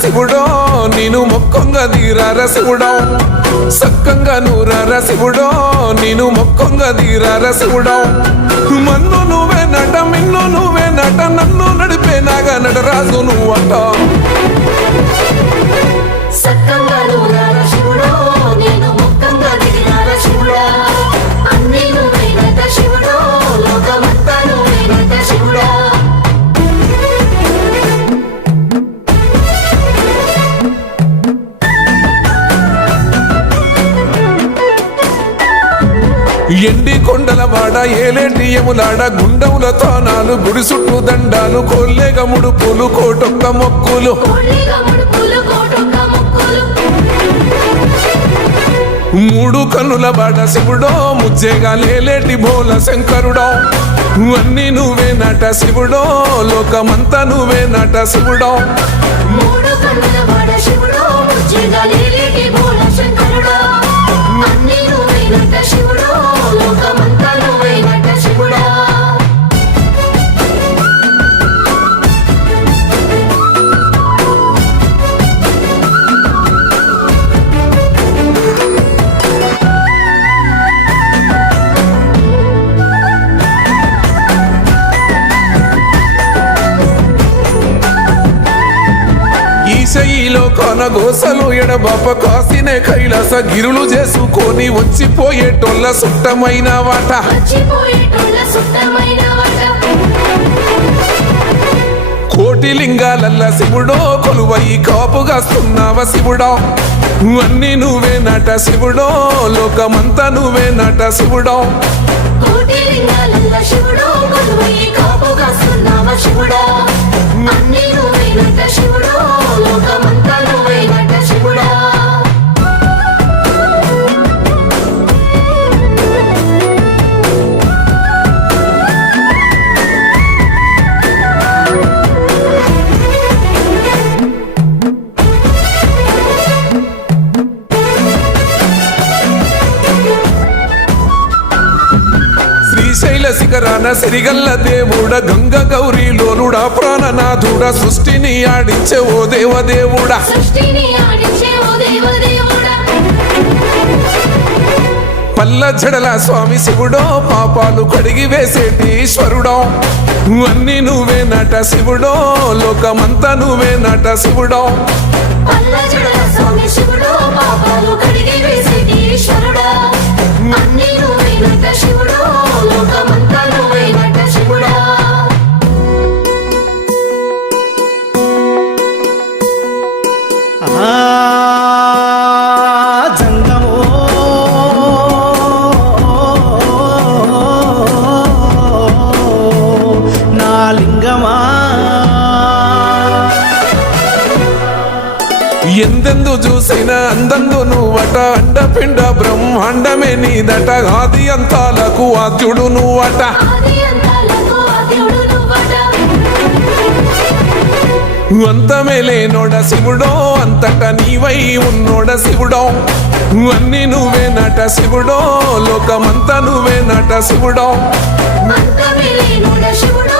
శివుడో నేను మొక్కంగా తీరార శివుడో సక్కంగా నూరార శివుడో నేను మొక్కంగా తీరార శివుడో మన్ను నువ్వే నట మిన్ను నువ్వే నట నన్ను నడిపే నాగా నటరాజు నువ్వంట సక్కంగా నూరార శివుడో నేను మొక్కంగా తీరార శివుడా అన్నీ నువ్వేనట శివుడో లోకమంతా నువ్వేనట శివుడా ఎండి కొండల వాడ ఏలేటి యములాడ గుండములతో నాలు గుడి చుట్టూ దండాలు కొల్లేగ ముడుపులు కోటొక్క మొక్కులు మూడు కన్నుల వాడ శివుడో ముజ్జేగా లేలేటి బోల శంకరుడో అన్నీ నువ్వే నట శివుడో లోకమంతా నువ్వే నట శివుడో మూడు కన్నుల వాడ శివుడో ముజ్జేగా లేలేటి బోల శంకరుడో అన్నీ నువ్వేనట శివుడో లోకమంతా నువ్వేనట శివుడా ఈశయిలో కొనగోసలు ఎడబాప కాసినే కైలాస గిరులు చేసుకొని వచ్చిపోయేటోళ్ళ సుట్టమైన వాట కోటి లింగాలల్ల శివుడో కొలువయి కాపుగాస్తున్నావ శివుడో అన్నీ నువ్వే నట శివుడో లోకమంతా నువ్వే నట శివుడో కోటి లింగాలల్ల శివుడో కొలువయి కాపుగాస్తున్నావ శివుడా అన్నీ నువ్వేనట శివుడో లోకమంతా నువ్వేనట శివుడా శ్రీశైల శిఖరాన సిరిగల్ల దేవుడ గంగ గౌరీ లోలుడా ప్రాణనాథుడా సృష్టిని ఆడించే ఓ దేవదేవుడా పల్ల జడల స్వామి శివుడో పాపాలు కడిగి వేసేటి ఈశ్వరుడో అన్నీ నువ్వే నట శివుడో లోకమంతా నువ్వే నట శివుడో పల్ల జడల స్వామి శివుడో పాపాలు కడిగి వేసేటి ఈశ్వరుడా అన్నీ నువ్వేనట శివుడో లోకమంతా నువ్వేనట శివుడా జంగమో నా లింగమా ఎందెందు చూసైనా అందందు నువ్వట అండపిండ బ్రహ్మాండమే నీదట ఆది అంతాలకు ఆద్యుడు నువ్వట ఆది అంతాలకు ఆద్యుడు నువ్వట అంతమే లేనోడ శివుడో అంతట నీవై ఉన్నోడ శివుడో అన్నీ నువ్వే నట శివుడో లోకమంతా నువ్వే నట శివుడో అంతమే లేనుడ శివుడో